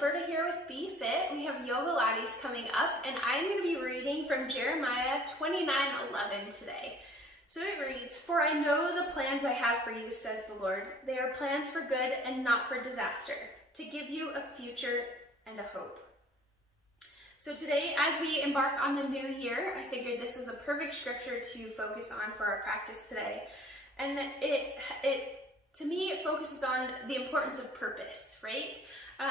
Berta here with Be Fit. We have YOGAlates coming up, and I'm going to be reading from Jeremiah 29:11 today. So it reads, "For I know the plans I have for you, says the Lord. They are plans for good and not for disaster, to give you a future and a hope." So today, as we embark on the new year, I figured this was a perfect scripture to focus on for our practice today. And to me, it focuses on the importance of purpose, right?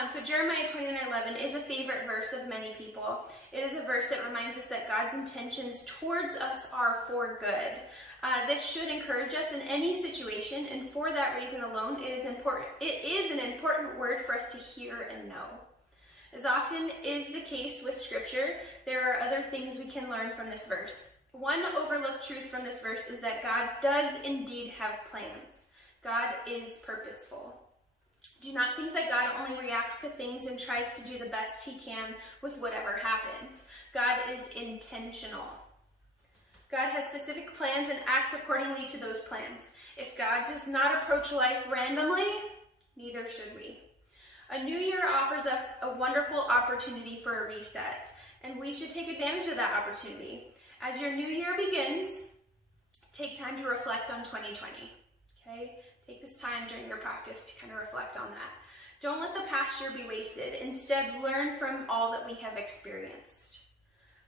So Jeremiah 29:11 is a favorite verse of many people. It is a verse that reminds us that God's intentions towards us are for good. This should encourage us in any situation, and for that reason alone, it is an important word for us to hear and know. As often is the case with Scripture, there are other things we can learn from this verse. One overlooked truth from this verse is that God does indeed have plans. God is purposeful. Do not think that God only reacts to things and tries to do the best he can with whatever happens. God is intentional. God has specific plans and acts accordingly to those plans. If God does not approach life randomly, neither should we. A new year offers us a wonderful opportunity for a reset, and we should take advantage of that opportunity. As your new year begins, take time to reflect on 2020, okay? Take this time during your practice to kind of reflect on that. Don't let the past year be wasted. Instead, learn from all that we have experienced.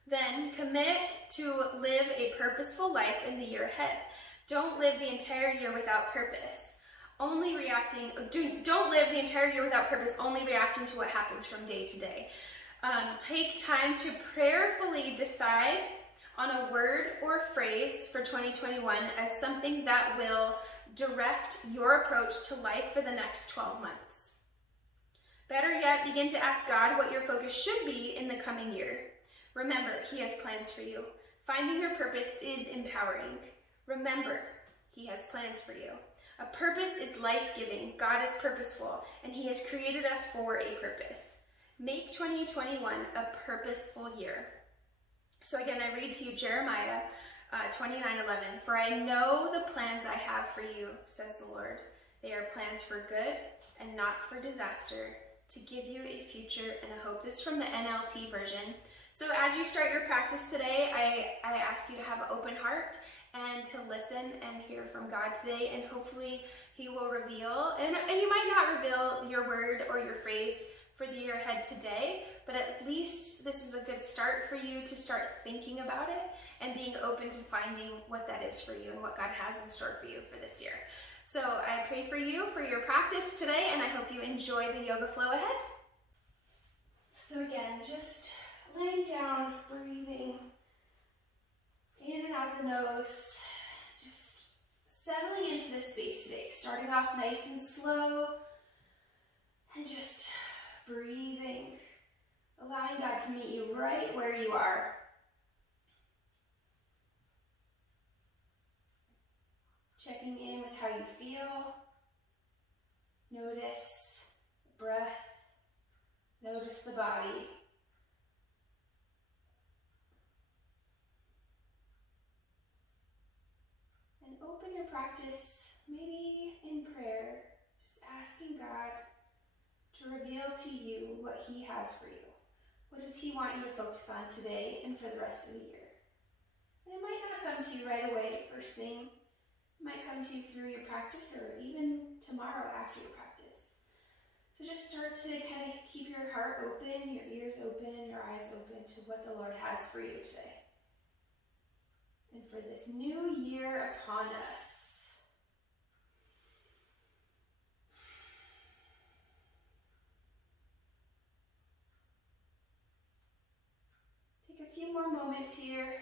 Then commit to live a purposeful life in the year ahead. Don't live the entire year without purpose. Don't live the entire year without purpose, only reacting to what happens from day to day. Take time to prayerfully decide on a word or phrase for 2021 as something that will direct your approach to life for the next 12 months. Better yet, begin to ask God what your focus should be in the coming year. Remember, he has plans for you. Finding your purpose is empowering. Remember, he has plans for you. A purpose is life-giving. God is purposeful, and he has created us for a purpose. Make 2021 a purposeful year. So again, I read to you Jeremiah 29:11. "For I know the plans I have for you, says the Lord. They are plans for good and not for disaster, to give you a future and a hope." This is from the NLT version. So as you start your practice today, I ask you to have an open heart and to listen and hear from God today, and hopefully he will reveal, and he might not reveal your word or your phrase for the year ahead today, but at least this is a good start for you to start thinking about it and being open to finding what that is for you and what God has in store for you for this year. So I pray for you for your practice today, and I hope you enjoy the yoga flow ahead. So again, just laying down, breathing in and out the nose, just settling into this space today, starting off nice and slow, and just breathing, allowing God to meet you right where you are. Checking in with how you feel. Notice the breath. Notice the body. And open your practice, maybe in prayer, just asking God to reveal to you what he has for you. What does he want you to focus on today and for the rest of the year? And it might not come to you right away, first thing. It might come to you through your practice or even tomorrow after your practice. So just start to kind of keep your heart open, your ears open, your eyes open to what the Lord has for you today. And for this new year upon us. Take a few more moments here.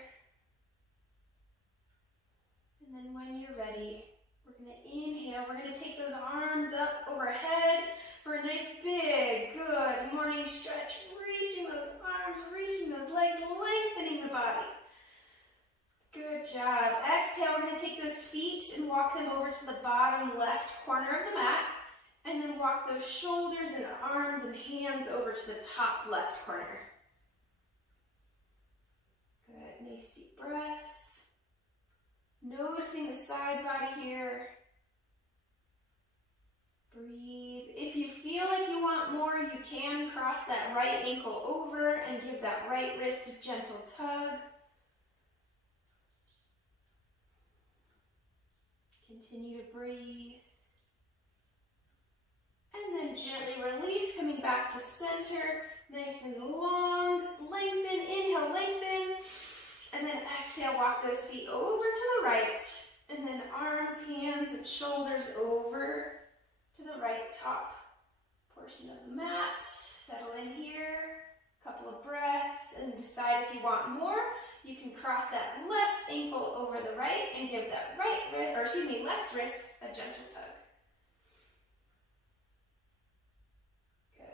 And then when you're ready, we're going to inhale. We're going to take those arms up overhead for a nice big, good morning stretch. Reaching those arms, reaching those legs, lengthening the body. Good job. Exhale, we're going to take those feet and walk them over to the bottom left corner of the mat. And then walk those shoulders and arms and hands over to the top left corner. Good, nice deep breaths. Noticing the side body here. Breathe. If you feel like you want more, you you can cross that right ankle over and give that right wrist a gentle tug. Continue to breathe. And then gently release, coming back to center, nice and long. Lengthen, inhale, lengthen. And then exhale, walk those feet over to the right. And then arms, hands, and shoulders over to the right top portion of the mat. Settle in here. Couple of breaths and decide if you want more. You can cross that left ankle over the right and give that left wrist a gentle tug. Good.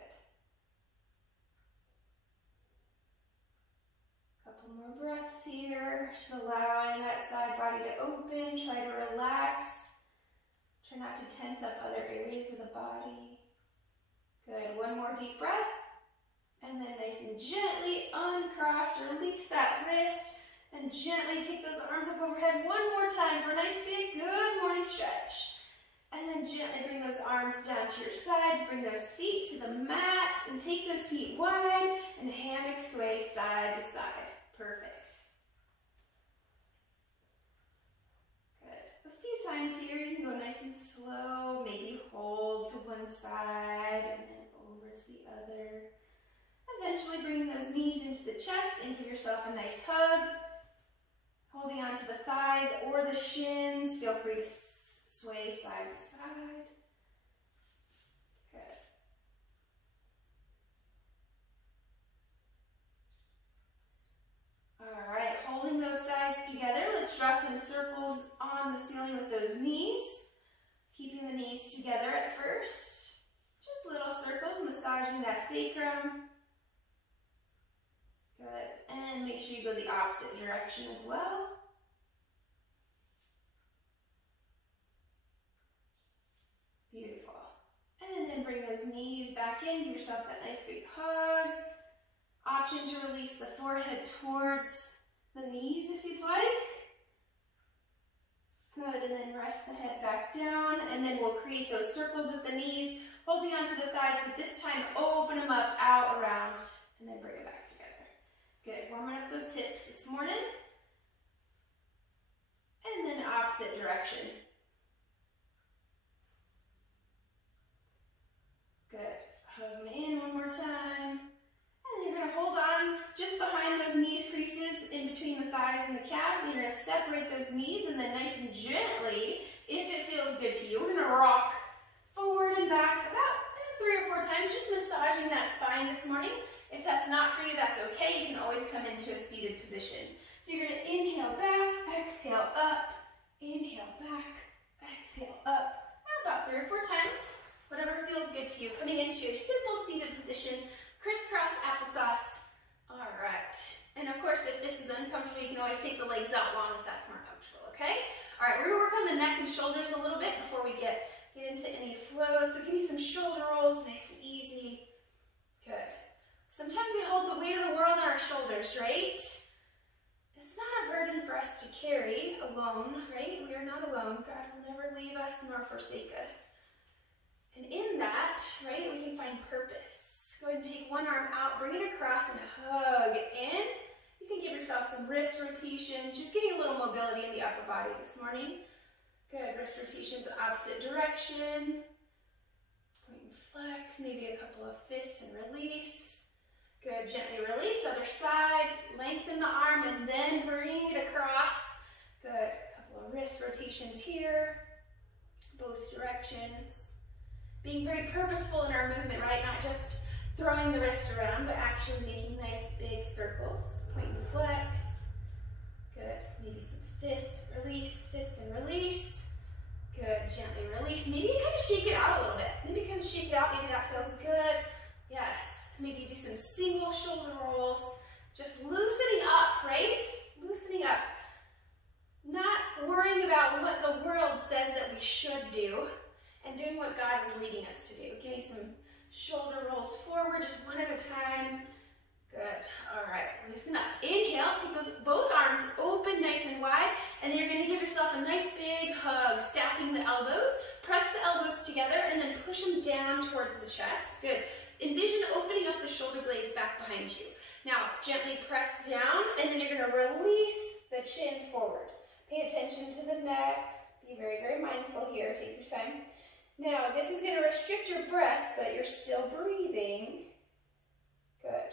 Couple more breaths here. Just allowing that side body to open. Try to relax. Try not to tense up other areas of the body. Good. One more deep breath. And then nice and gently uncross, release that wrist, and gently take those arms up overhead one more time for a nice big good morning stretch. And then gently bring those arms down to your sides, bring those feet to the mat, and take those feet wide, and hammock sway side to side. Perfect. Good. A few times here, you can go nice and slow, maybe hold to one side, and then over to the other. Eventually bringing those knees into the chest and give yourself a nice hug. Holding onto the thighs or the shins. Feel free to sway side to side. Good. All right, holding those thighs together, let's draw some circles on the ceiling with those knees. Keeping the knees together at first. Just little circles, massaging that sacrum. Good, and make sure you go the opposite direction as well. Beautiful. And then bring those knees back in, give yourself that nice big hug. Option to release the forehead towards the knees if you'd like. Good, and then rest the head back down, and then we'll create those circles with the knees, holding onto the thighs, but this time open them up, out, around, and then bring it back together. Good, warming up those hips this morning. And then opposite direction. Good, hug them in one more time. And you're gonna hold on just behind those knees creases in between the thighs and the calves. And you're gonna separate those knees and then nice and gently, if it feels good to you, we're gonna rock forward and back about 3 or 4 times, just massaging that spine this morning. If that's not for you, that's okay. You can always come into a seated position. So you're gonna inhale back, exhale up, inhale back, exhale up. And about 3 or 4 times, whatever feels good to you. Coming into a simple seated position, crisscross applesauce. All right. And of course, if this is uncomfortable, you can always take the legs out long if that's more comfortable, okay? All right, we're gonna work on the neck and shoulders a little bit before we get into any flow. So give me some shoulder rolls, nice and easy. Good. Sometimes we hold the weight of the world on our shoulders, right? It's not a burden for us to carry alone, right? We are not alone. God will never leave us nor forsake us. And in that, right, we can find purpose. Go ahead and take one arm out, bring it across and hug in. You can give yourself some wrist rotations, just getting a little mobility in the upper body this morning. Good, wrist rotations opposite direction. Point and flex, maybe a couple of fists and release. Good, gently release, other side, lengthen the arm and then bring it across. Good, a couple of wrist rotations here, both directions. Being very purposeful in our movement, right? Not just throwing the wrist around, but actually making nice big circles. Point and flex. Good, maybe some fist and release. Good, gently release. Maybe you kind of shake it out a little bit. Maybe that feels good. Yes. Maybe do some single shoulder rolls, just loosening up, right? Loosening up. Not worrying about what the world says that we should do and doing what God is leading us to do. Give me some shoulder rolls forward, just one at a time. Good, all right, loosen up. Inhale, take those both arms open nice and wide, and then you're gonna give yourself a nice big hug, stacking the elbows. Press the elbows together and then push them down towards the chest. Good. Envision release back behind you. Now, gently press down, and then you're gonna release the chin forward. Pay attention to the neck. Be very, very mindful here. Take your time. Now, this is gonna restrict your breath, but you're still breathing. Good.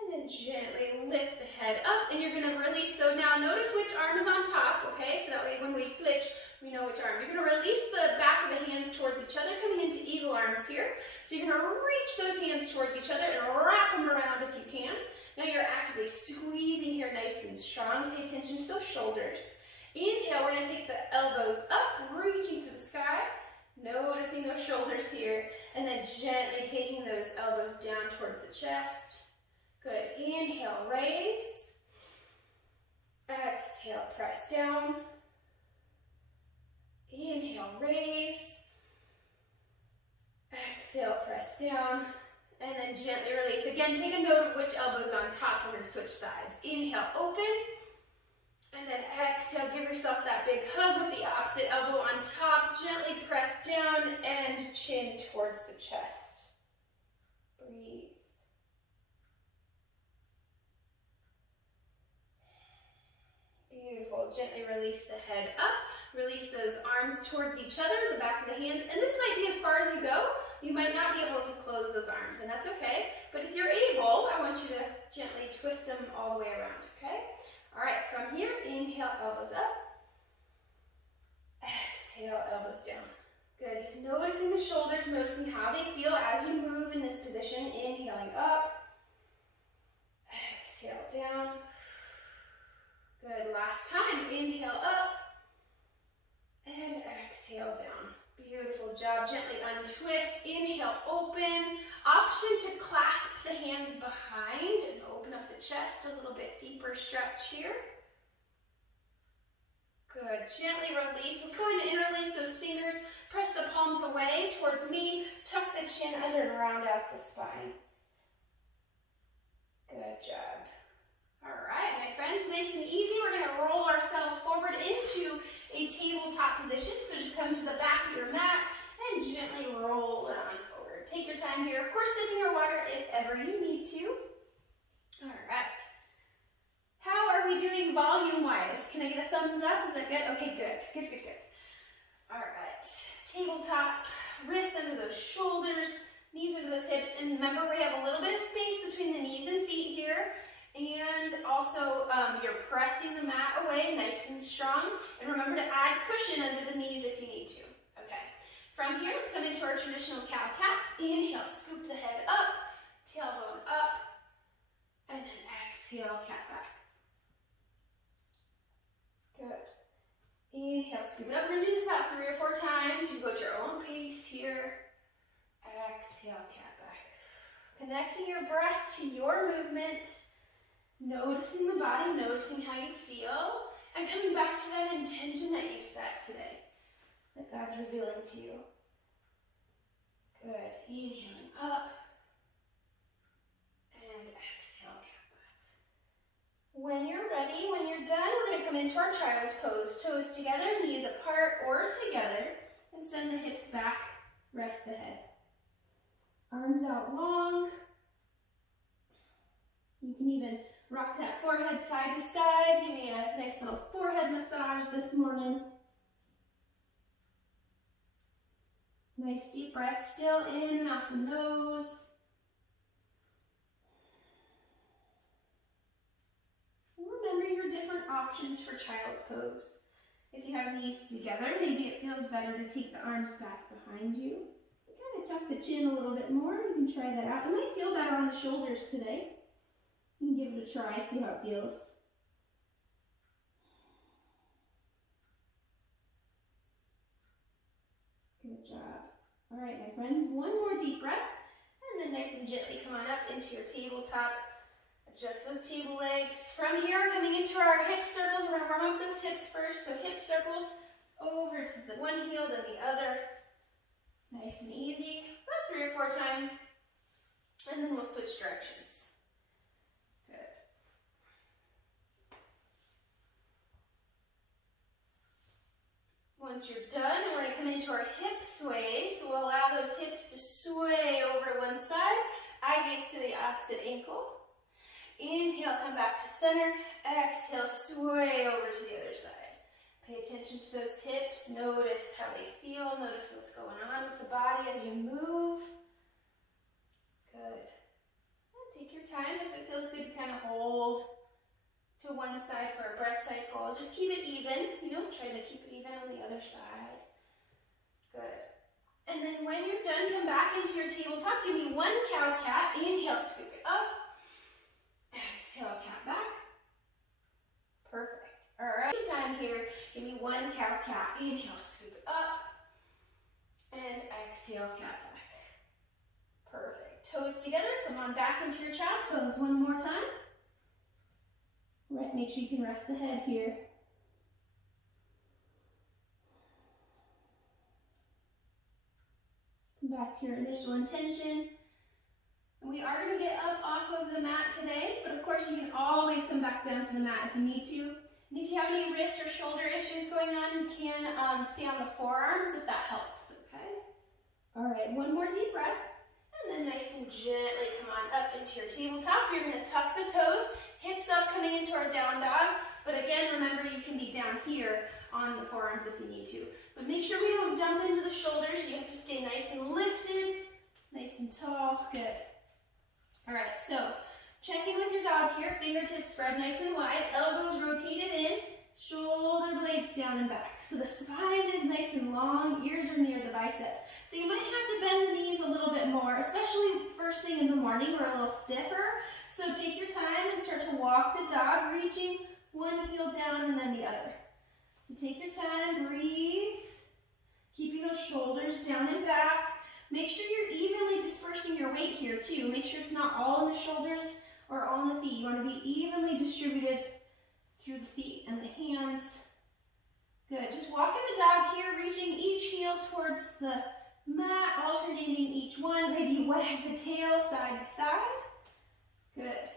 And then gently lift the head up, and you're gonna release. So now notice which arm is on top, okay? So that way when we switch, we know which arm. You're gonna release the back of the hands towards each other, coming into eagle arms here. So you're gonna reach those hands towards each other and wrap them around if you can. Now you're actively squeezing here nice and strong. Pay attention to those shoulders. Inhale, we're gonna take the elbows up, reaching for the sky. Noticing those shoulders here. And then gently taking those elbows down towards the chest. Good. Inhale, raise. Exhale, press down. Inhale, raise. Exhale, press down. And then gently release. Again, take a note of which elbow's on top. We're going to switch sides. Inhale, open. And then exhale, give yourself that big hug with the opposite elbow on top. Gently press down and chin towards the chest. Breathe. Beautiful. Gently release the head up. Release those arms towards each other, the back of the hands. And this might be as far as you go. You might not be able to close those arms, and that's okay. But if you're able, I want you to gently twist them all the way around, okay? All right, from here, inhale, elbows up. Exhale, elbows down. Good, just noticing the shoulders, noticing how they feel as you move in this position. Inhaling up. Exhale, down. Good, last time. Inhale up. And exhale down. Beautiful job. Gently untwist. Inhale, open. Option to clasp the hands behind and open up the chest a little bit deeper stretch here. Good. Gently release. Let's go ahead and interlace those fingers. Press the palms away towards me. Tuck the chin under and round out the spine. Good job. All right, my friends, nice and easy. We're going to roll ourselves forward into a tabletop position. So just come to the back of your mat and gently roll it on forward. Take your time here. Of course, sipping your water if ever you need to. All right. How are we doing volume-wise? Can I get a thumbs up? Is that good? Okay, good. Good, good, good. All right. Tabletop, wrists under those shoulders, knees under those hips. And remember, we have a little bit of space between the knees and feet here. And also, you're pressing the mat away nice and strong. And remember to add cushion under the knees if you need to. Okay. From here, let's come into our traditional cow-cats. Inhale, scoop the head up, tailbone up, and then exhale, cat back. Good. Inhale, scoop it up. We're going to do this about 3 or 4 times. You can go at your own pace here. Exhale, cat back. Connecting your breath to your movement. Noticing the body, noticing how you feel, and coming back to that intention that you set today, that God's revealing to you. Good. Inhaling up, and exhale, cat back. When you're ready, when you're done, we're going to come into our child's pose. Toes together, knees apart or together, and send the hips back, rest the head. Arms out long. You can even rock that forehead side to side. Give me a nice little forehead massage this morning. Nice deep breath, still in and out the nose. And remember your different options for child's pose. If you have knees together, maybe it feels better to take the arms back behind you. You kind of tuck the chin a little bit more. You can try that out. It might feel better on the shoulders today. You can give it a try, see how it feels. Good job. All right, my friends, one more deep breath, and then nice and gently come on up into your tabletop. Adjust those table legs. From here, coming into our hip circles, we're gonna warm up those hips first. So hip circles over to the one heel, then the other. Nice and easy, about 3 or 4 times, and then we'll switch directions. Once you're done, then we're going to come into our hip sway. So we'll allow those hips to sway over to one side. I gaze to the opposite ankle. Inhale, come back to center. Exhale, sway over to the other side. Pay attention to those hips. Notice how they feel. Notice what's going on with the body as you move. Good. And take your time. If it feels good to kind of hold to one side for a breath cycle, just keep it even. You don't try to keep it even on the other side. Good. And then when you're done, come back into your tabletop. Give me one cow-cat. Inhale, scoop it up. Exhale, cat back. Perfect. All right, time here. Give me one cow-cat. Inhale, scoop it up. And exhale, cat back. Perfect. Toes together. Come on back into your child's pose one more time. Right, make sure you can rest the head here. Come back to your initial intention. And we are going to get up off of the mat today, but of course you can always come back down to the mat if you need to. And if you have any wrist or shoulder issues going on, you can stay on the forearms if that helps, okay? All right, one more deep breath. And then nice and gently come on up into your tabletop. You're going to tuck the toes, hips up coming into our down dog. But again, remember you can be down here on the forearms if you need to. But make sure we don't dump into the shoulders. You have to stay nice and lifted, nice and tall. Good. All right, so check in with your dog here. Fingertips spread nice and wide, elbows rotated in, shoulder blades down and back. So the spine is nice and long, ears are near the biceps. So you might have to bend the knees a little bit more, especially first thing in the morning. We're a little stiffer. So take your time and start to walk the dog, reaching one heel down and then the other. So take your time, breathe, keeping those shoulders down and back. Make sure you're evenly dispersing your weight here too. Make sure it's not all in the shoulders or all in the feet. You want to be evenly distributed through the feet and the hands. Good. Just walking the dog here, reaching each heel towards the mat, alternating each one. Maybe wag the tail side to side. Good.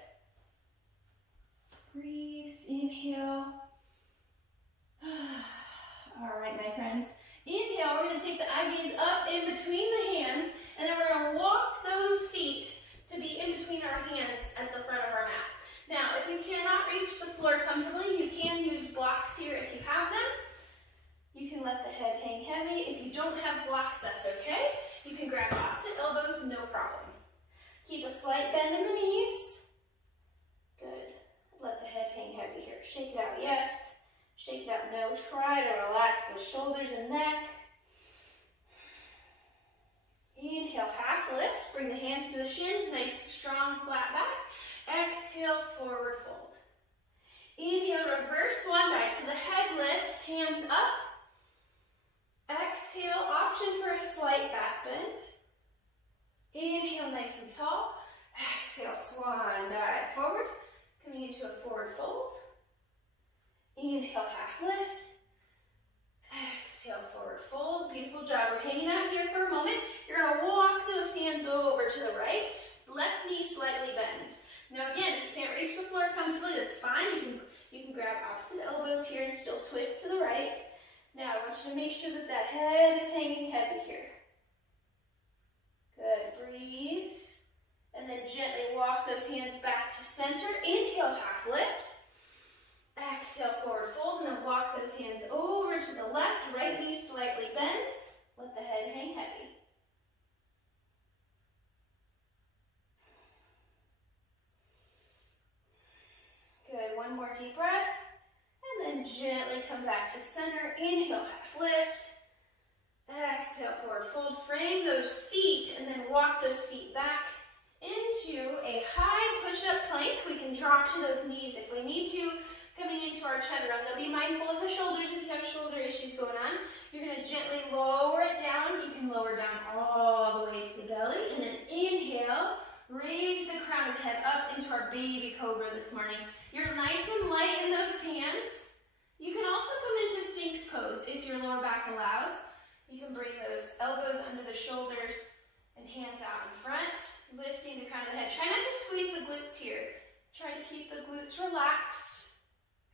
Breathe, inhale. All right, my friends. Inhale, we're going to take the eye gaze up in between the hands, and then we're going to walk those feet to be in between our hands at the front of our mat. Now, if you cannot reach the floor comfortably, you can use blocks here if you have them. You can let the head hang heavy. If you don't have blocks, that's okay. You can grab opposite elbows, no problem. Keep a slight bend in the knees. Good. Let the head hang heavy here. Shake it out, yes. Shake it out, no. Try to relax those shoulders and neck. Inhale, half lift. Bring the hands to the shins, nice, strong, flat back. Exhale, forward fold. Inhale, reverse swan dive. So the head lifts, hands up. Exhale, option for a slight back bend. Inhale, nice and tall. Exhale, swan dive forward. Coming into a forward fold. Inhale, half lift. Exhale, forward fold. Beautiful job. We're hanging out here for a moment. You're going to walk those hands over to the right. Left knee slightly bends. Now again, if you can't reach the floor comfortably, that's fine. You can grab opposite elbows here and still twist to the right. Now I want you to make sure that that head is hanging heavy here. Good. Breathe. And then gently walk those hands back to center. Inhale, half lift. Exhale, forward fold, and then walk those hands over to the left. Right knee slightly bends. Let the head hang heavy. Good. One more deep breath. And then gently come back to center. Inhale, half lift. Exhale, forward fold. Frame those feet and then walk those feet back into a high push-up plank. We can drop to those knees if we need to. Coming into our chaturanga, be mindful of the shoulders if you have shoulder issues going on. You're going to gently lower it down. You can lower down all the way to the belly. And then inhale, raise the crown of the head up into our baby cobra this morning. You're nice and light in those hands. You can also come into Sphinx pose if your lower back allows. You can bring those elbows under the shoulders and hands out in front, lifting the crown of the head. Try not to squeeze the glutes here. Try to keep the glutes relaxed.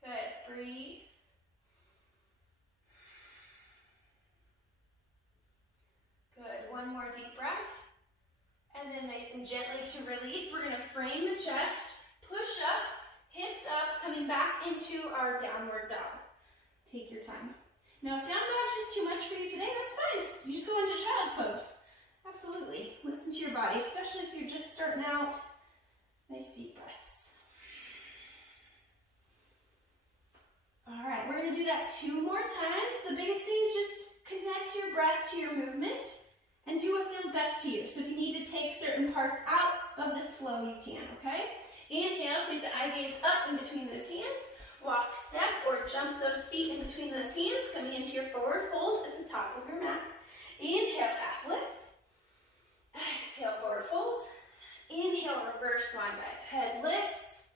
Good. Breathe. Good. One more deep breath. And then nice and gently to release, we're gonna frame the chest, push up, hips up, coming back into our downward dog. Take your time. Now, if down dog's just too much for you today, that's fine. You just go into child's pose. Absolutely. Listen to your body, especially if you're just starting out. Nice deep breaths. All right, we're gonna do that 2 more times. The biggest thing is just connect your breath to your movement and do what feels best to you. So if you need to take certain parts out of this flow, you can, okay? Inhale, take the eye gaze up in between those hands. Walk, step, or jump those feet in between those hands, coming into your forward fold at the top of your mat. Inhale, half lift. Exhale, forward fold. Inhale, reverse swan dive. Head lifts.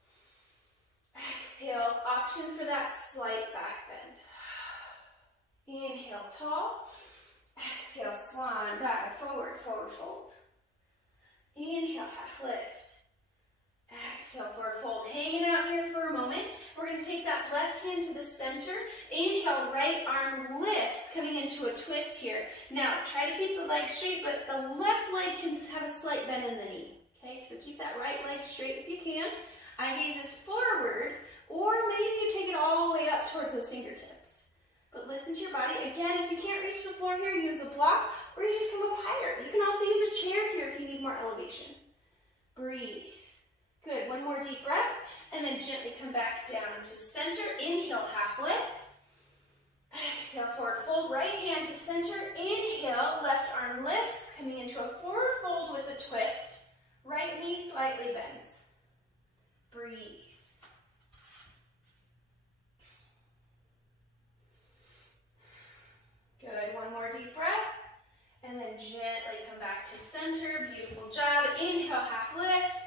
Exhale, option for that slight back bend. Inhale, tall. Exhale, swan dive, forward, forward fold. Inhale, half lift. Exhale, forward fold. Hanging out here for a moment. We're going to take that left hand to the center. Inhale, right arm lifts, coming into a twist here. Now, try to keep the leg straight, but the left leg can have a slight bend in the knee. Okay, so keep that right leg straight if you can. Eye gaze is forward, or maybe you take it all the way up towards those fingertips. But listen to your body. Again, if you can't reach the floor here, use a block, or you just come up higher. You can also use a chair here if you need more elevation. Breathe. Good, 1 more deep breath, and then gently come back down to center. Inhale, half lift. Exhale, forward fold, right hand to center. Inhale, left arm lifts, coming into a forward fold with a twist. Right knee slightly bends. Breathe. Good, 1 more deep breath, and then gently come back to center. Beautiful job. Inhale, half lift.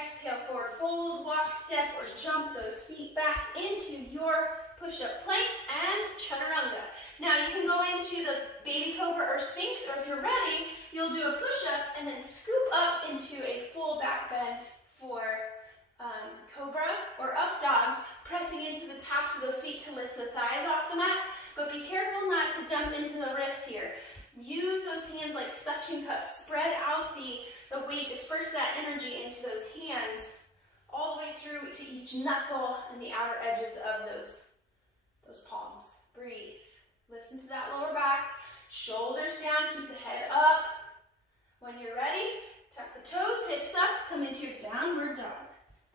Exhale, forward fold, walk, step, or jump those feet back into your push-up plank and chaturanga. Now you can go into the baby cobra or sphinx, or if you're ready, you'll do a push-up and then scoop up into a full back bend for cobra or up dog, pressing into the tops of those feet to lift the thighs off the mat, but be careful not to dump into the wrists here. Use those hands like suction cups. Spread out the weight, disperse that energy into those hands all the way through to each knuckle and the outer edges of those palms. Breathe. Listen to that lower back. Shoulders down, keep the head up. When you're ready, tuck the toes, hips up, come into your downward dog.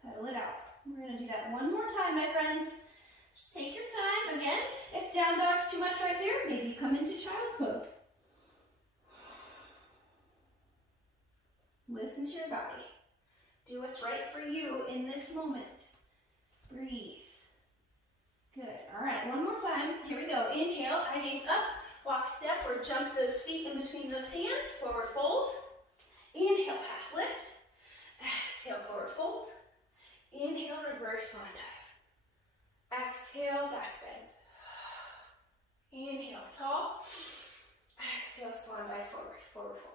Pedal it out. We're going to do that 1 more time, my friends. Just take your time. Again, if down dog's too much right there, maybe you come into child's pose. Listen to your body. Do what's right for you in this moment. Breathe. Good. All right, 1 more time. Here we go. Inhale, eye gaze up, walk, step, or jump those feet in between those hands. Forward fold. Inhale, half lift. Exhale, forward fold. Inhale, reverse swan dive. Exhale, back bend. Inhale, tall. Exhale, swan dive forward, forward fold.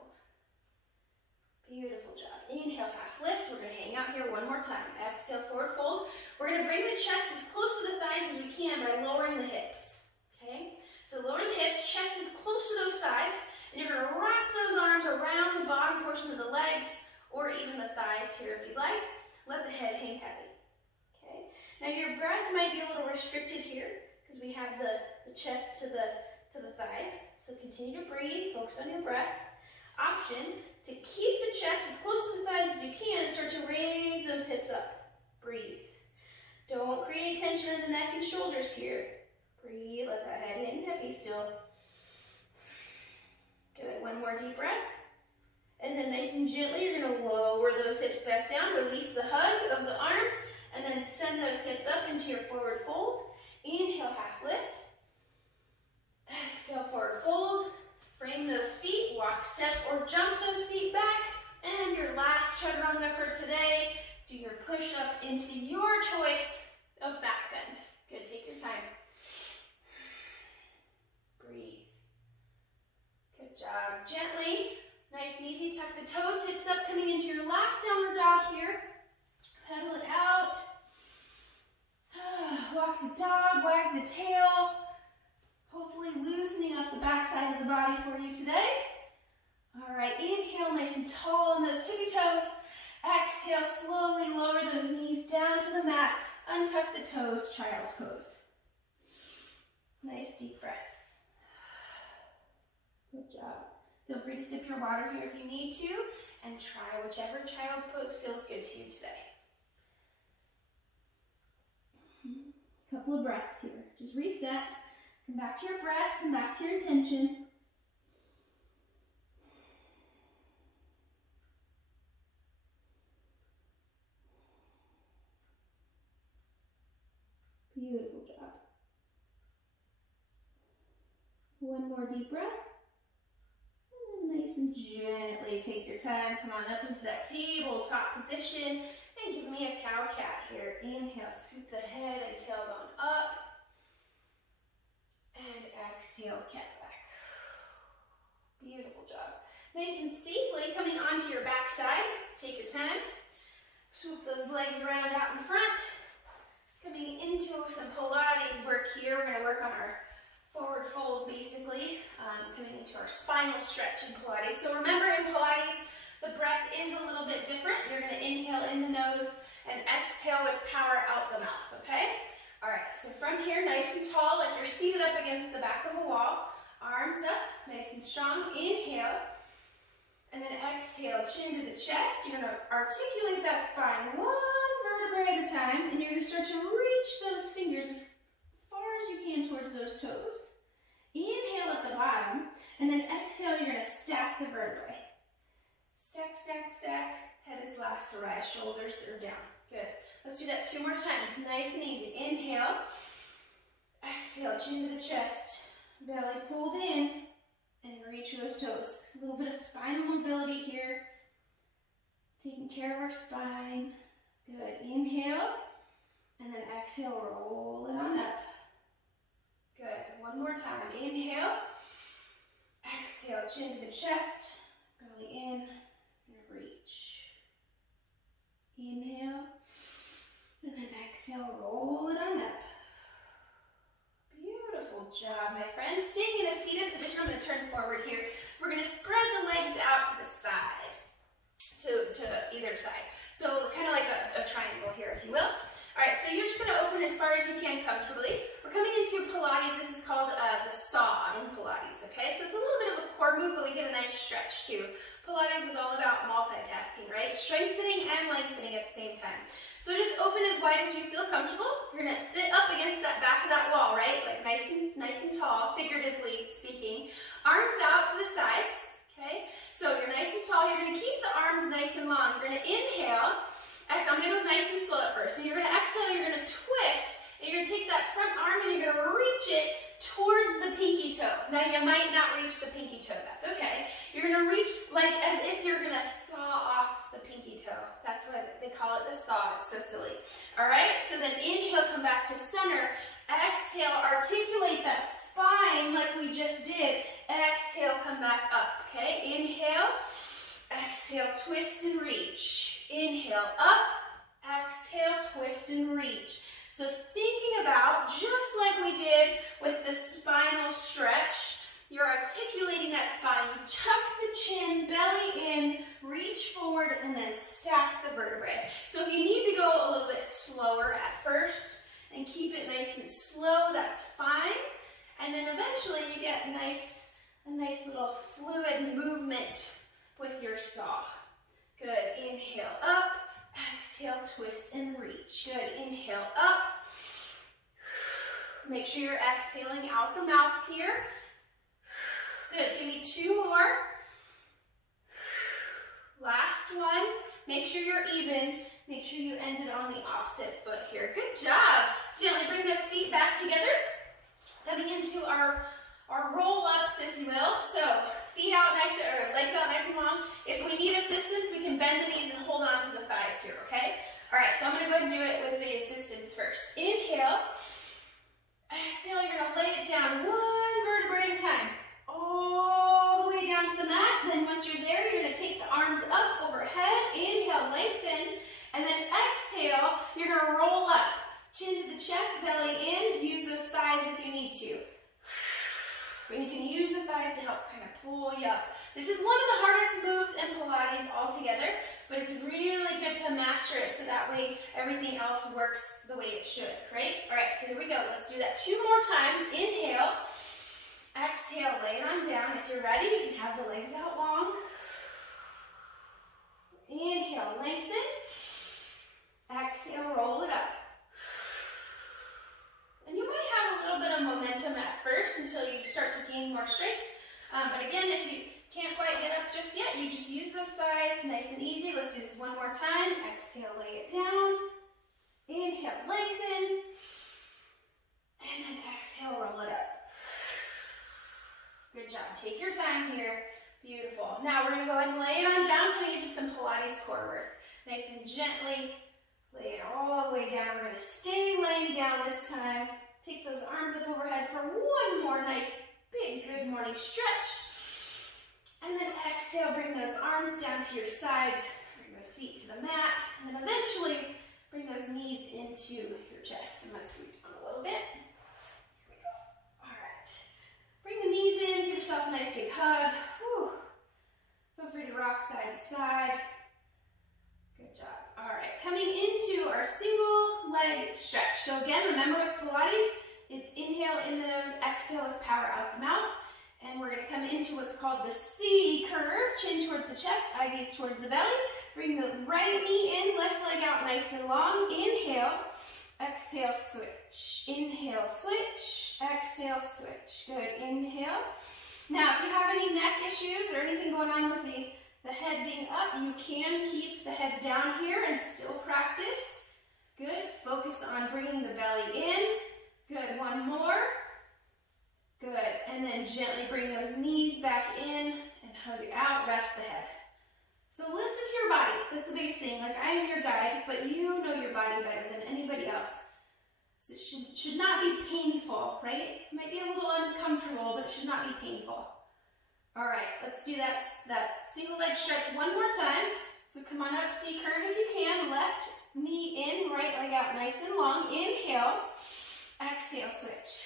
Beautiful job. Inhale, half lift. We're going to hang out here 1 more time. Exhale, forward fold. We're going to bring the chest as close to the thighs as we can by lowering the hips. Okay? So lower the hips, chest is close to those thighs, and you're going to wrap those arms around the bottom portion of the legs, or even the thighs here if you'd like. Let the head hang heavy. Okay? Now your breath might be a little restricted here because we have the chest to the thighs. So continue to breathe, focus on your breath. Option to keep the chest as close to the thighs as you can and start to raise those hips up. Breathe. Don't create tension in the neck and shoulders here. Breathe, let that head hang heavy still. Good, 1 more deep breath. And then nice and gently, you're going to lower those hips back down, release the hug of the arms, and then send those hips up into your forward fold. Inhale, half lift. Exhale, forward fold. Frame those feet, walk, step, or jump those feet back. And your last chaturanga for today, do your push-up into your choice of back bend. Good, take your time. Breathe. Good job. Gently, nice and easy, tuck the toes, hips up, coming into your last downward dog here. Pedal it out. Walk the dog, wag the tail. Hopefully loosening up the back side of the body for you today. All All right, inhale nice and tall on those tippy toes. Exhale, slowly lower those knees down to the mat. Untuck the toes, child's pose. Nice deep breaths. Good job. Feel free to sip your water here if you need to, and try whichever child's pose feels good to you today. Couple of breaths here. Just reset. Come back to your breath. Come back to your intention. Beautiful job. One more deep breath. And then nice and gently take your time. Come on up into that tabletop position. And give me a cow-cat here. Inhale, scoop the head and tailbone up. And exhale, cat back. Beautiful job. Nice and safely coming onto your backside. Take your time. Swoop those legs around out in front. Coming into some Pilates work here. We're going to work on our forward fold, basically. Coming into our spinal stretch in Pilates. So remember, in Pilates, the breath is a little bit different. You're going to inhale in the nose and exhale with power out the mouth, okay? All right, so from here, nice and tall, like you're seated up against the back of a wall. Arms up, nice and strong. Inhale, and then exhale, chin to the chest. You're going to articulate that spine one vertebrae at a time, and you're going to start to reach those fingers as far as you can towards those toes. Inhale at the bottom, and then exhale, you're going to stack the vertebrae. Stack, stack, stack. Head is last to rise, shoulders are down. Good. Let's do that 2 more times. Nice and easy. Inhale. Exhale, chin to the chest. Belly pulled in. And reach those toes. A little bit of spinal mobility here. Taking care of our spine. Good. Inhale. And then exhale, roll it on up. Good. One more time. Inhale. Exhale, chin to the chest. Belly in. Reach. Inhale, and then exhale, roll it on up. Beautiful job, my friends. Staying in a seated position, I'm going to turn forward here. We're going to spread the legs out to the side, to either side. So kind of like a triangle here, if you will. All right, so you're just going to open as far as you can comfortably. We're coming into Pilates. This is called the saw in Pilates, okay? So it's a little bit of a core move, but we get a nice stretch too. Pilates is all about multitasking, right? Strengthening and lengthening at the same time. So just open as wide as you feel comfortable. You're going to sit up against that back of that wall, right? Like nice and tall, figuratively speaking. Arms out to the sides, okay? So you're nice and tall. You're going to keep the arms nice and long. You're going to inhale. Exhale. I'm going to go nice and slow at first. So you're going to exhale. You're going to twist. And you're going to take that front arm and you're going to reach it towards the pinky toe. Now you might not reach the pinky toe. That's okay. You're going to reach like as if you're going to saw off the pinky toe. That's why they call it the saw. It's so silly. All right. So then inhale, come back to center. Exhale, articulate that spine like we just did. Exhale, come back up. Okay. Inhale. Exhale, twist and reach. Inhale, up. Exhale, twist and reach. So thinking about, just like we did with the spinal stretch, you're articulating that spine. You tuck the chin, belly in, reach forward, and then stack the vertebrae. So if you need to go a little bit slower at first and keep it nice and slow, that's fine. And then eventually you get a nice little fluid movement with your saw. Good. Inhale up. Exhale, twist and reach. Good. Inhale up. Make sure you're exhaling out the mouth here. Good. Give me 2 more. Last one. Make sure you're even. Make sure you ended on the opposite foot here. Good job. Gently bring those feet back together. Coming into our roll-ups, if you will. So feet out nice, or legs out nice and long. If we need assistance, we can bend the knees and hold on to the thighs here, okay? All right, so I'm going to go ahead and do it with the assistance first. Inhale. Exhale, you're going to lay it down 1 vertebrae at a time. All the way down to the mat. Then once you're there, you're going to take the arms up overhead. Inhale, lengthen. And then exhale, you're going to roll up. Chin to the chest, belly in. Use those thighs if you need to. And you can use the thighs to help kind of pull you up. This is one of the hardest moves in Pilates altogether, but it's really good to master it so that way everything else works the way it should, right? All right, so here we go. Let's do that 2 more times. Inhale, exhale, lay it on down. If you're ready, you can have the legs out long. Inhale, lengthen. Exhale, roll it up. And you might have a little bit of momentum at first until you start to gain more strength. But again, if you can't quite get up just yet, you just use those thighs, nice and easy. Let's do this one more time. Exhale, lay it down. Inhale, lengthen. And then exhale, roll it up. Good job. Take your time here. Beautiful. Now we're going to go ahead and lay it on down, coming into some Pilates core work. Nice and gently. Lay it all the way down. We're going to stay laying down this time. Take those arms up overhead for one more nice, big, good morning stretch. And then exhale, bring those arms down to your sides. Bring those feet to the mat. And then eventually, bring those knees into your chest. I'm going to scoot on a little bit. Here we go. All right. Bring the knees in. Give yourself a nice big hug. Whew. Feel free to rock side to side. Good job. All right, coming into our single leg stretch. So again, remember with Pilates, it's inhale in the nose, exhale with power out the mouth. And we're going to come into what's called the C curve, chin towards the chest, eye gaze towards the belly. Bring the right knee in, left leg out nice and long. Inhale, exhale, switch. Inhale, switch. Exhale, switch. Good. Inhale. Now, if you have any neck issues or anything going on with the head being up, you can keep the head down here and still practice. Good. Focus on bringing the belly in. Good. One more. Good. And then gently bring those knees back in and hug it out. Rest the head. So listen to your body. That's the biggest thing. Like, I am your guide, but you know your body better than anybody else. So it should not be painful, right? It might be a little uncomfortable, but it should not be painful. All right, let's do that single leg stretch one more time. So come on up, C curve if you can. Left knee in, right leg out nice and long. Inhale, exhale, switch.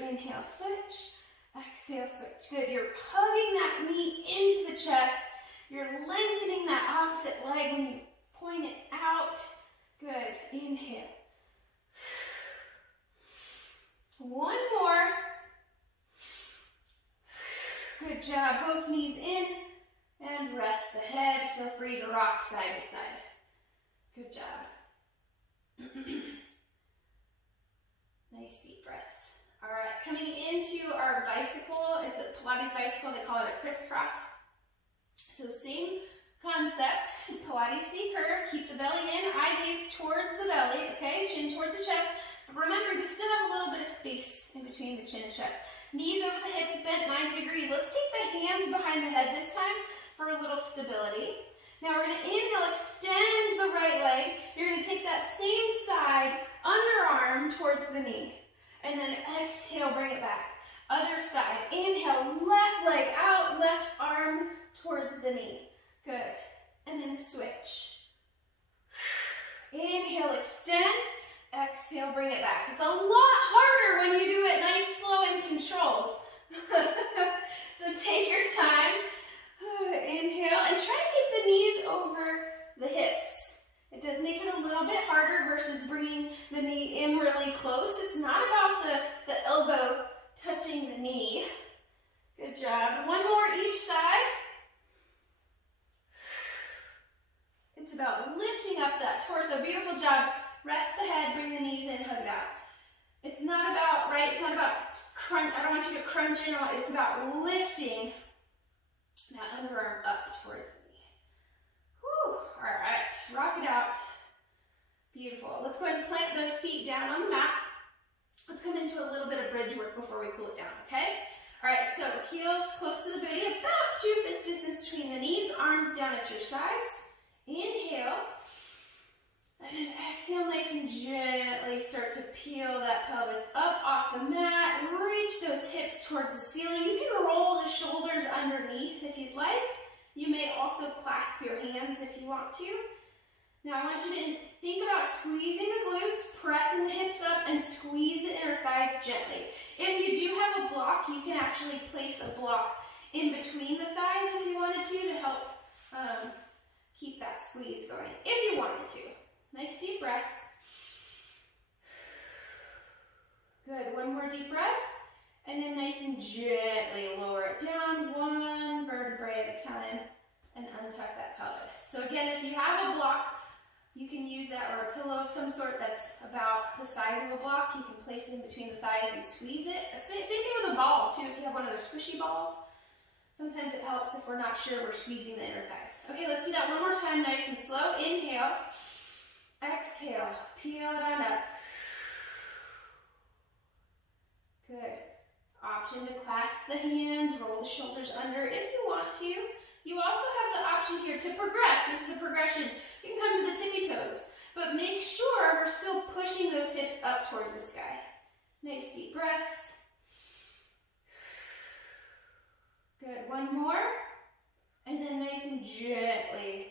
Inhale, switch. Exhale, switch. Good, you're hugging that knee into the chest. You're lengthening that opposite leg when you point it out. Good, inhale. One more. Good job. Both knees in and rest the head. Feel free to rock side to side. Good job. Nice deep breaths. All right, coming into our bicycle. It's a Pilates bicycle. They call it a crisscross. So same concept. Pilates C curve. Keep the belly in. Eye gaze towards the belly. Okay, chin towards the chest. But remember, we still have a little bit of space in between the chin and chest. Knees over the hips, bent 90 degrees. Let's take the hands behind the head this time for a little stability. Now we're going to inhale, extend the right leg. You're going to take that same side, underarm towards the knee. And then exhale, bring it back. Other side. Inhale, left leg out, left arm towards the knee. Good. And then switch. Inhale, extend. Exhale, bring it back. It's a lot harder when you do it nice, slow, and controlled. So take your time. Inhale, and try to keep the knees over the hips. It does make it a little bit harder versus bringing the knee in really close. It's not about the elbow touching the knee. Good job. One more each side. It's about lifting up that torso. Beautiful job. Rest the head, bring the knees in, hug it out. It's not about, right, it's not about crunch. I don't want you to crunch in. It's about lifting that underarm up towards the knee. Whew. All right, rock it out. Beautiful. Let's go ahead and plant those feet down on the mat. Let's come into a little bit of bridge work before we cool it down, okay? All right, so heels close to the booty, about 2 fist distance between the knees, arms down at your sides. Inhale. And then exhale, nice and gently start to peel that pelvis up off the mat. Reach those hips towards the ceiling. You can roll the shoulders underneath if you'd like. You may also clasp your hands if you want to. Now I want you to think about squeezing the glutes, pressing the hips up, and squeeze the inner thighs gently. If you do have a block, you can actually place a block in between the thighs if you wanted to help keep that squeeze going, if you wanted to. Nice deep breaths. Good, one more deep breath. And then nice and gently lower it down, one vertebrae at a time, and untuck that pelvis. So again, if you have a block, you can use that, or a pillow of some sort that's about the size of a block. You can place it in between the thighs and squeeze it. Same thing with a ball too, if you have one of those squishy balls. Sometimes it helps if we're not sure we're squeezing the inner thighs. Okay, let's do that one more time, nice and slow. Inhale, exhale, peel it on up. Good. Option to clasp the hands, roll the shoulders under if you want to. You also have the option here to progress. This is a progression. You can come to the tippy toes, but make sure we're still pushing those hips up towards the sky. Nice deep breaths. Good, one more. And then nice and gently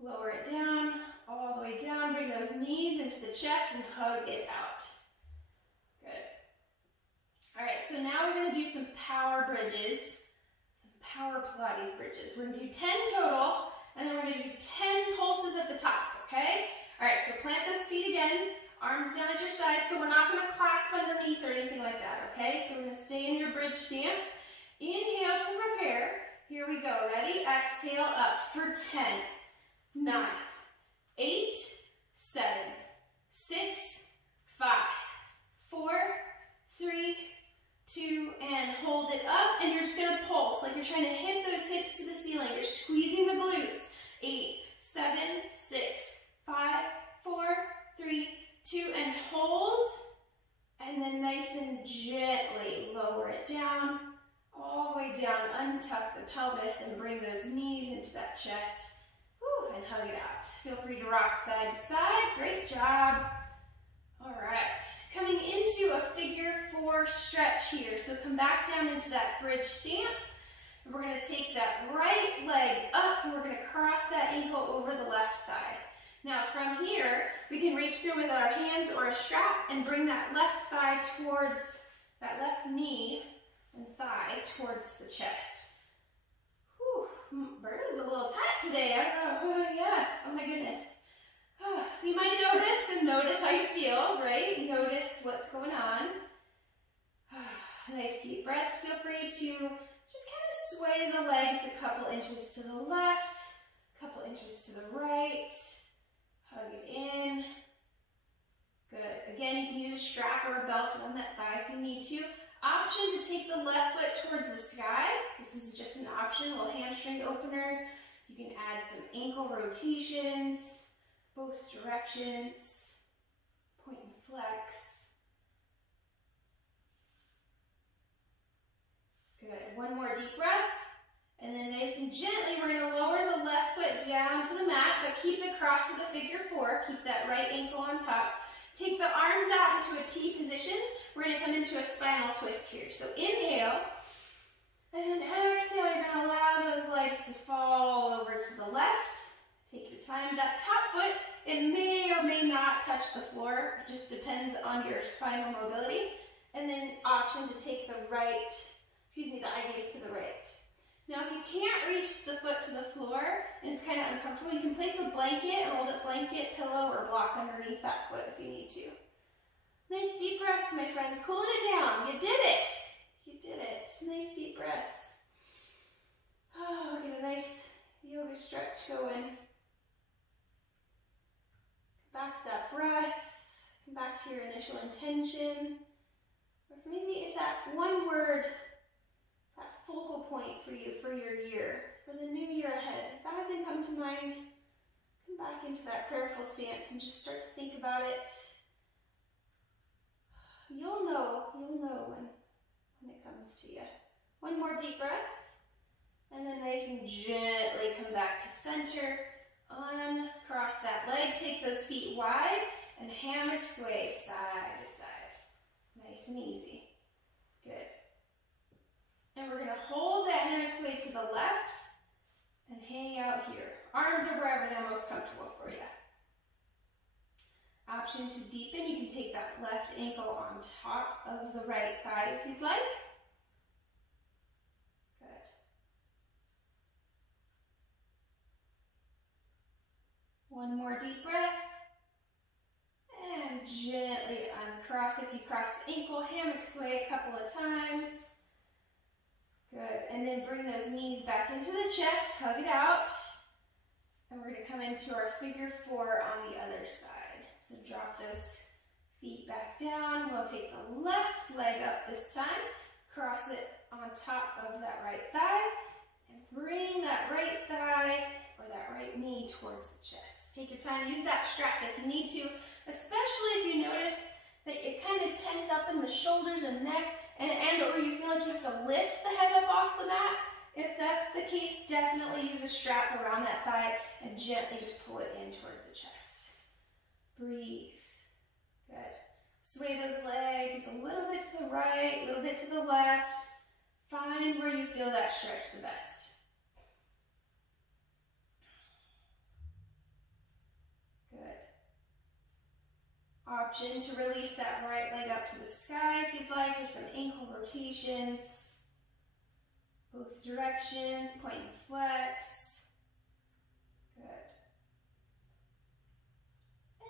lower it down, all the way down. Bring those knees into the chest and hug it out. Good. All right, so now we're gonna do some power bridges, some power Pilates bridges. We're gonna do 10 total, and then we're gonna do 10 pulses at the top, okay? All right, so plant those feet again, arms down at your sides, so we're not gonna clasp underneath or anything like that, okay? So we're gonna stay in your bridge stance. Inhale to prepare. Here we go, ready? Exhale up for 10, 9, 8, 7, 6, 5, 4, 3, 2, and hold it up, and you're just gonna pulse like you're trying to hit those hips to the ceiling. You're squeezing the glutes. 8, 7, 6, 5, 4, 3, 2, and hold, and then nice and gently lower it down, all the way down. Untuck the pelvis and bring those knees into that chest. Whew, and hug it out. Feel free to rock side to side. Great job. All right, coming into a figure 4 stretch here. So come back down into that bridge stance. And we're going to take that right leg up, and we're going to cross that ankle over the left thigh. Now from here, we can reach through with our hands or a strap and bring that left thigh towards, that left knee and thigh towards the chest. Whew, Berta's a little tight today. I don't know. Oh, yes, oh my goodness. So you might notice how you feel, right? Notice what's going on. Nice deep breaths. Feel free to just kind of sway the legs a couple inches to the left, a couple inches to the right. Hug it in. Good. Again, you can use a strap or a belt on that thigh if you need to. Option to take the left foot towards the sky. This is just an option, a little hamstring opener. You can add some ankle rotations, both directions, point and flex. Good, one more deep breath. And then nice and gently, we're gonna lower the left foot down to the mat, but keep the cross of the figure 4. Keep that right ankle on top. Take the arms out into a T position. We're gonna come into a spinal twist here. So inhale, and then exhale, you're gonna allow those legs to fall over to the left. Take your time. That top foot, it may or may not touch the floor. It just depends on your spinal mobility. And then option to take the eye gaze to the right. Now if you can't reach the foot to the floor and it's kind of uncomfortable, you can place a blanket, a rolled up blanket, pillow, or block underneath that foot if you need to. Nice deep breaths, my friends. Cooling it down. You did it. You did it. Nice deep breaths. Oh, get a nice yoga stretch going. Back to that breath. Come back to your initial intention. Or maybe if that one word, that focal point for you for your year, for the new year ahead, if that hasn't come to mind, come back into that prayerful stance and just start to think about it. You'll know when it comes to you. One more deep breath, and then nice and gently come back to center. Uncross that leg, take those feet wide, and hammock sway side to side. Nice and easy. Good. And we're gonna hold that hammock sway to the left and hang out here. Arms are wherever they're most comfortable for you. option to deepen. You can take that left ankle on top of the right thigh if you'd like. Good. One more deep breath. And gently uncross. If you cross the ankle, hammock sway a couple of times. Good. And then bring those knees back into the chest. Hug it out. And we're going to come into our figure four on the other side. So drop those feet back down. We'll take the left leg up this time. Cross it on top of that right thigh. And bring that right thigh or that right knee towards the chest. Take your time. Use that strap if you need to, especially if you notice that it kind of tense up in the shoulders and neck, and or you feel like you have to lift the head up off the mat. If that's the case, definitely use a strap around that thigh and gently just pull it in towards the chest. Breathe. Good. Sway those legs a little bit to the right, a little bit to the left. Find where you feel that stretch the best. Option to release that right leg up to the sky if you'd like with some ankle rotations. Both directions, point and flex. Good.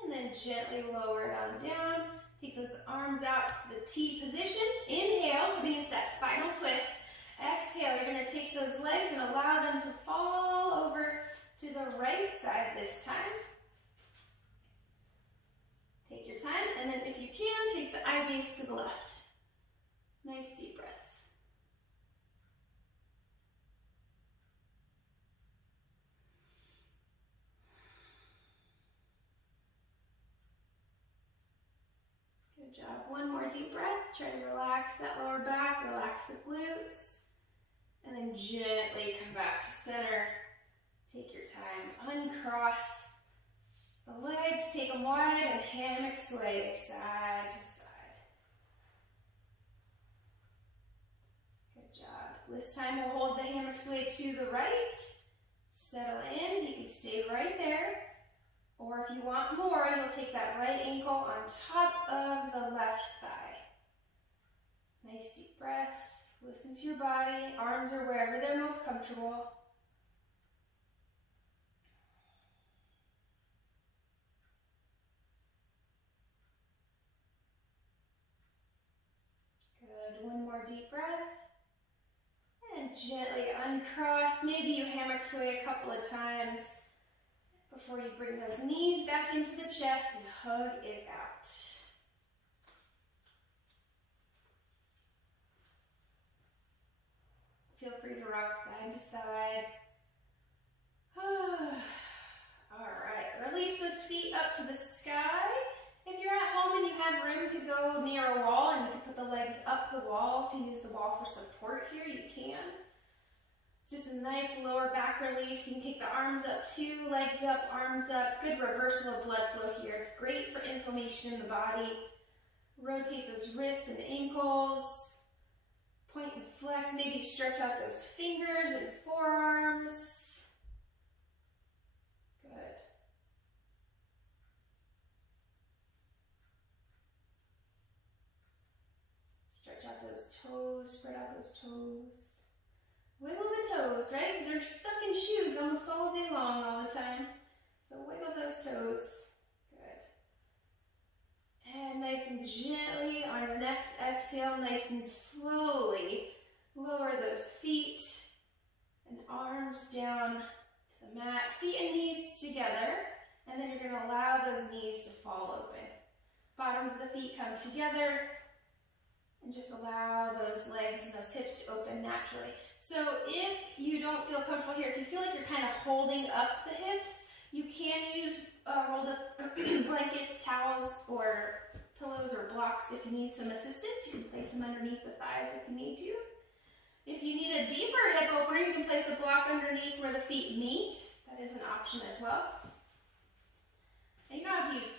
And then gently lower it on down. Take those arms out to the T position. Inhale, coming into that spinal twist. Exhale, you're going to take those legs and allow them to fall over to the right side this time. Take your time, and then if you can, take the eye gaze to the left. Nice deep breaths. Good job. One more deep breath. Try to relax that lower back, relax the glutes, and then gently come back to center. Take your time. Uncross the legs, take them wide, and hammock sway side to side. Good job. This time we'll hold the hammock sway to the right. Settle in. You can stay right there. Or if you want more, you'll take that right ankle on top of the left thigh. Nice deep breaths. Listen to your body. Arms are wherever they're most comfortable. One more deep breath. And gently uncross. Maybe you hammock sway a couple of times before you bring those knees back into the chest and hug it out. Feel free to rock side to side. All right, release those feet up to the sky. If you're at home and you have room to go near a wall and you can put the legs up the wall to use the wall for support here, you can. Just a nice lower back release. You can take the arms up too, legs up, arms up. Good reversal of blood flow here. It's great for inflammation in the body. Rotate those wrists and ankles. Point and flex. Maybe stretch out those fingers and forearms. Stretch out those toes, spread out those toes. Wiggle the toes, right? Because they're stuck in shoes almost all day long, all the time. So wiggle those toes. Good. And nice and gently on your next exhale, nice and slowly, lower those feet and arms down to the mat. Feet and knees together. And then you're going to allow those knees to fall open. Bottoms of the feet come together. And just allow those legs and those hips to open naturally. So if you don't feel comfortable here, if you feel like you're kind of holding up the hips, you can use rolled up blankets, towels, or pillows or blocks if you need some assistance. You can place them underneath the thighs if you need to. If you need a deeper hip opener, you can place the block underneath where the feet meet. That is an option as well. And you don't have to use,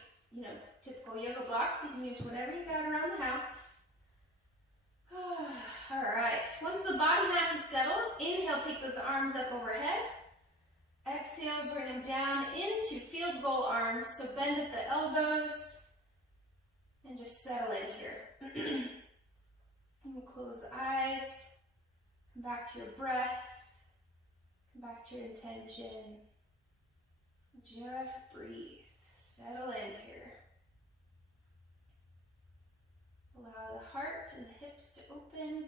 typical yoga blocks. You can use whatever you got around the house. All right, once the bottom half is settled, inhale, take those arms up overhead. Exhale, bring them down into field goal arms. So bend at the elbows. And just settle in here. And we'll close the eyes, come back to your breath, come back to your intention. Just breathe, settle in here. Allow the heart and the hips to open.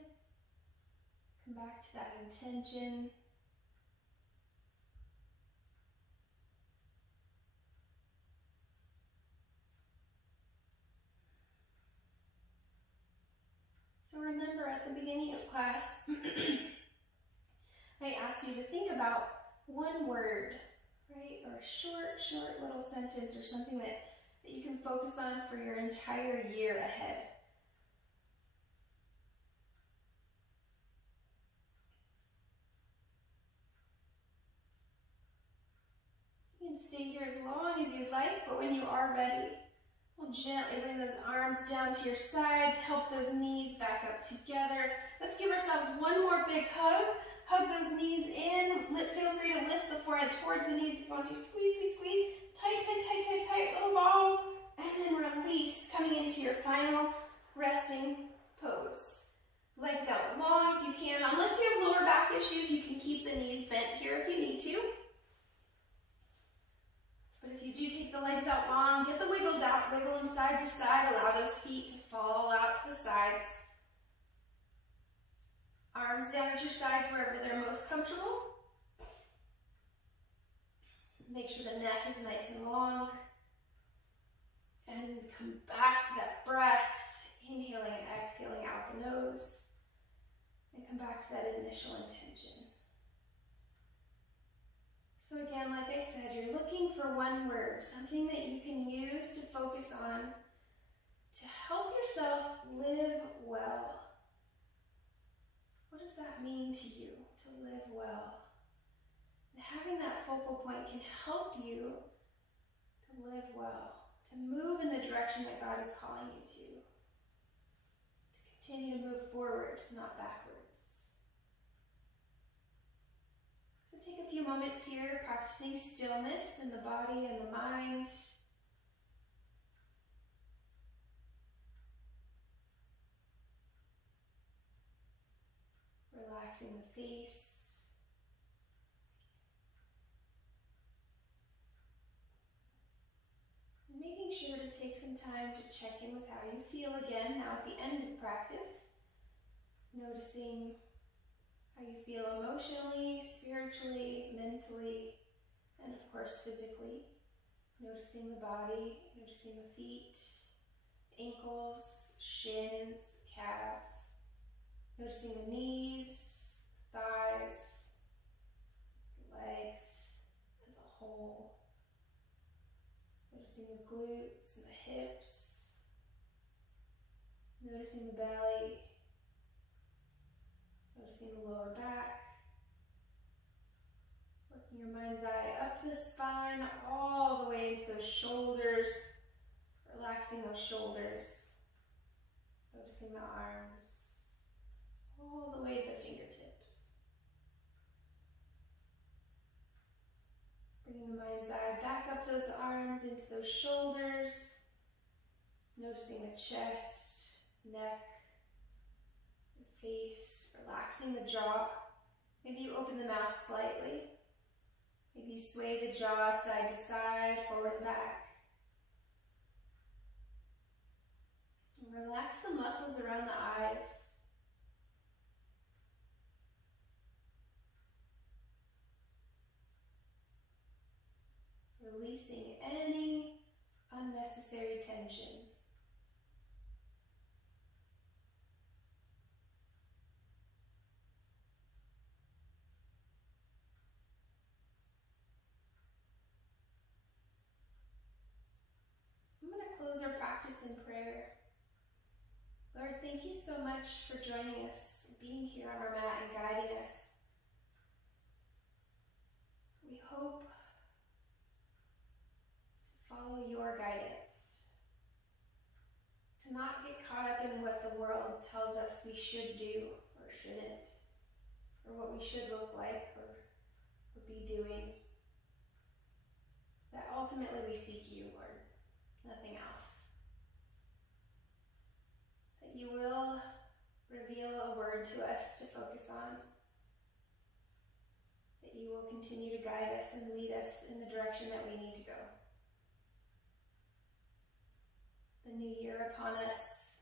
Come back to that intention. So remember, at the beginning of class, I asked you to think about one word, right? Or a short little sentence or something that you can focus on for your entire year ahead. You can stay here as long as you'd like, but when you are ready, we'll gently bring those arms down to your sides, help those knees back up together. Let's give ourselves one more big hug. Hug those knees in. Feel free to lift the forehead towards the knees if you want to. Squeeze, squeeze, squeeze. Tight, tight, tight, tight, tight. Little ball. And then release, coming into your final resting pose. Legs out long if you can. Unless you have lower back issues, you can keep the knees bent here if you need to. But if you do take the legs out long, get the wiggles out, wiggle them side to side, allow those feet to fall out to the sides. Arms down at your sides wherever they're most comfortable. Make sure the neck is nice and long. And come back to that breath, inhaling and exhaling out the nose. And come back to that initial intention. So again, like I said, you're looking for one word, something that you can use to focus on to help yourself live well. What does that mean to you, to live well? And having that focal point can help you to live well, to move in the direction that God is calling you to continue to move forward, not backwards. So take a few moments here, practicing stillness in the body and the mind. Relaxing the face. And making sure to take some time to check in with how you feel again now at the end of practice. Noticing how you feel emotionally, spiritually, mentally, and of course physically. Noticing the body, noticing the feet, ankles, shins, calves. Noticing the knees, thighs, legs as a whole. Noticing the glutes and the hips. Noticing the belly. Noticing the lower back. Working your mind's eye up the spine, all the way into those shoulders. Relaxing those shoulders. Noticing the arms. All the way to the fingertips. Bringing the mind's eye back up those arms into those shoulders. Noticing the chest, neck, and face. Relaxing the jaw. Maybe you open the mouth slightly. Maybe you sway the jaw side to side, forward and back. And relax the muscles around the eyes. Releasing any unnecessary tension. I'm going to close our practice in prayer. Lord, thank you so much for joining us, being here on our mat and guiding us. We hope follow your guidance, to not get caught up in what the world tells us we should do or shouldn't, or what we should look like or be doing. That ultimately we seek you, Lord, nothing else. that you will reveal a word to us to focus on, that you will continue to guide us and lead us in the direction that we need to go. The new year upon us,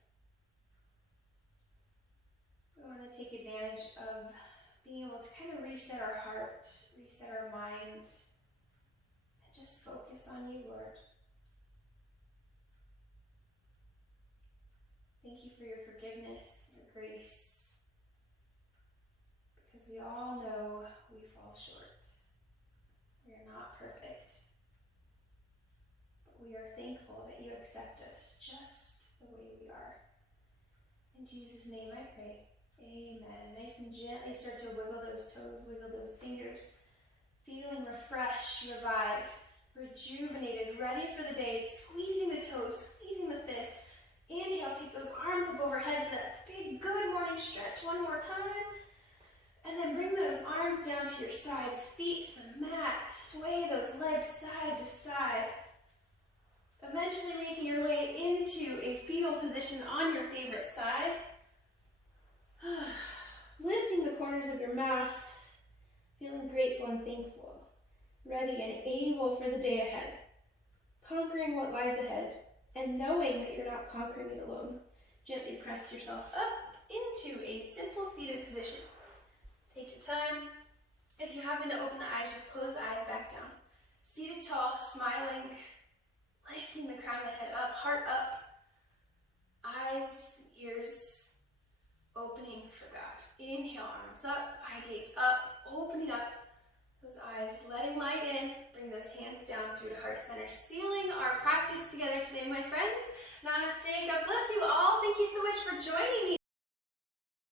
we want to take advantage of being able to kind of reset our heart, reset our mind, and just focus on you, Lord. Thank you for your forgiveness, your grace, because we all know we fall short. We are not perfect, but we are thankful that you accept us just the way we are. In Jesus' name I pray, amen. Nice and gently start to wiggle those toes, wiggle those fingers, feeling refreshed, revived, rejuvenated, ready for the day, squeezing the toes, squeezing the fists. Inhale, take those arms up overhead for that big good morning stretch one more time. And then bring those arms down to your sides, feet to the mat. Sway those legs side to side. Eventually making your way into a fetal position on your favorite side. Lifting the corners of your mouth, feeling grateful and thankful. Ready and able for the day ahead. Conquering what lies ahead. And knowing that you're not conquering it alone, gently press yourself up into a simple seated position. Take your time. If you happen to open the eyes, just close the eyes back down. Seated tall, smiling, lifting the crown of the head up, heart up, eyes, ears opening for God. Inhale, arms up, eye gaze up, opening up those eyes, letting light in. Bring those hands down through to heart center, sealing our practice together today, my friends. Namaste. God bless you all. Thank you so much for joining me.